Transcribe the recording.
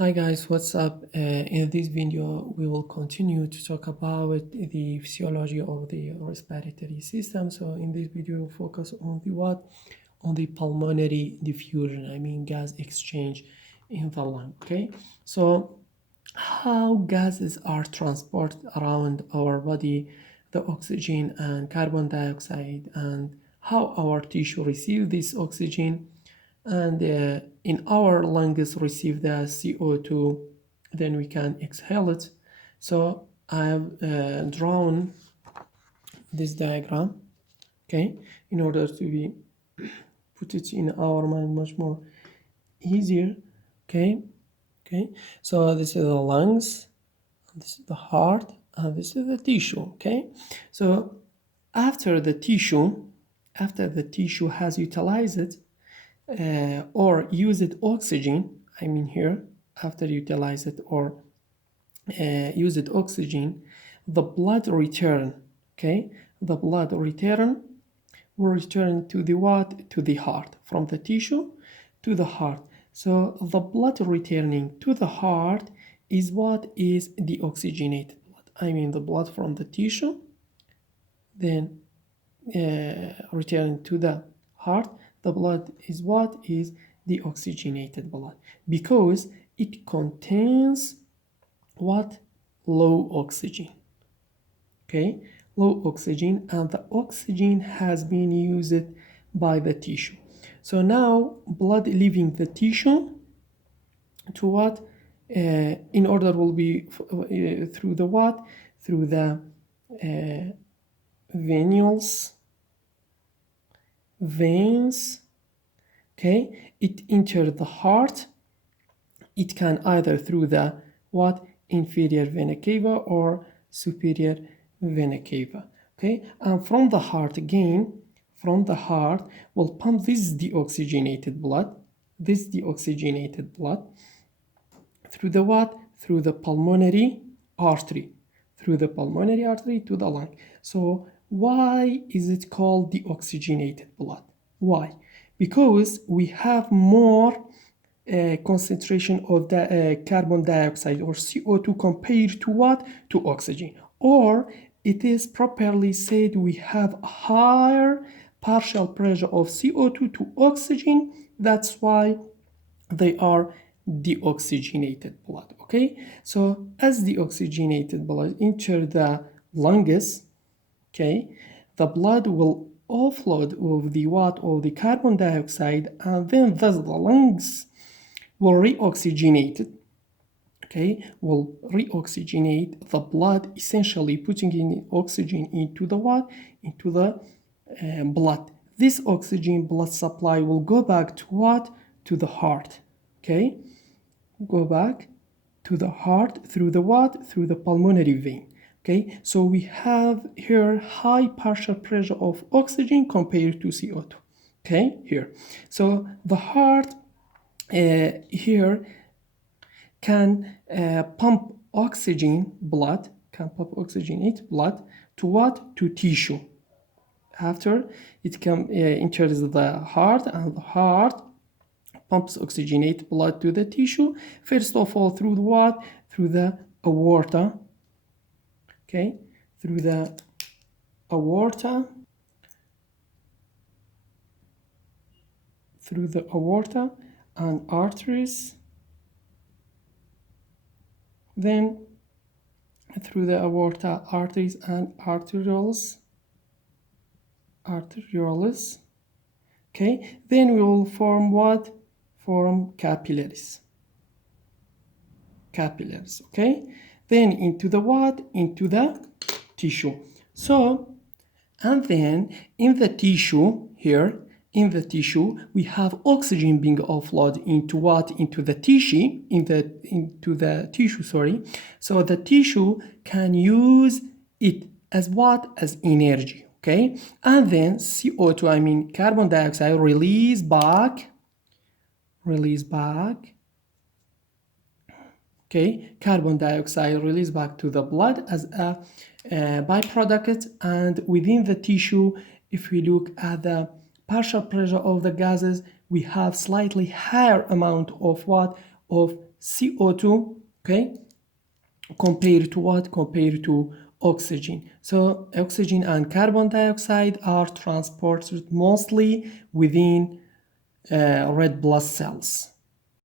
Hi guys, what's up? In this video, we will continue to talk about the physiology of the respiratory system. So in this video, we'll focus on the what? On the pulmonary diffusion, gas exchange in the lung, okay? So how gases are transported around our body, the oxygen and carbon dioxide, and how our tissue receive this oxygen, and in our lungs receive the CO2, then we can exhale it. So I have drawn this diagram, okay, in order to be put it in our mind much more easier, okay. So this is the lungs, this is the heart, and this is the tissue, okay. So after the tissue has utilized it or used oxygen, here, after utilize it or used oxygen, the blood return, okay, the blood return will return to the what? To the heart, from the tissue to the heart. So the blood returning to the heart is what? Is deoxygenated blood. The blood from the tissue, then returning to the heart. The blood is what? Is deoxygenated blood, because it contains what? Low oxygen, okay, low oxygen, and the oxygen has been used by the tissue. So now blood leaving the tissue to what? In order will be through the what? Through the veins, okay, it enters the heart. It can either through the what? Inferior vena cava or superior vena cava, okay. And from the heart again, will pump this deoxygenated blood through the what? Through the pulmonary artery, to the lung. So why is it called deoxygenated blood? Why? Because we have more concentration of the carbon dioxide or CO2 compared to what? To oxygen. Or it is properly said we have a higher partial pressure of CO2 to oxygen. That's why they are deoxygenated blood, okay. So as deoxygenated blood enter the lungs, okay, the blood will offload of the what? Of the carbon dioxide, and then thus the lungs will reoxygenate it, okay, will reoxygenate the blood, essentially putting in oxygen into the what? Into the blood. This oxygen blood supply will go back to what? To the heart, okay, go back to the heart through the what? Through the pulmonary vein, okay. So we have here high partial pressure of oxygen compared to CO2, okay, here. So the heart here can pump oxygenate blood to what? To tissue. After it enters the heart, and the heart pumps oxygenate blood to the tissue, first of all through the what? Through the aorta, okay, through the aorta, and arteries, then through the aorta, arteries and arterioles, okay. Then we will form what? Form capillaries, okay. Then into the what? Into the tissue. So, and then in the tissue here, we have oxygen being offloaded into what? Into the tissue, sorry. So the tissue can use it as what? As energy, okay. And then CO2, carbon dioxide, release back, okay, carbon dioxide released back to the blood as a byproduct. And within the tissue, if we look at the partial pressure of the gases, we have slightly higher amount of what? Of CO2, okay, compared to what? Compared to oxygen. So oxygen and carbon dioxide are transported mostly within red blood cells.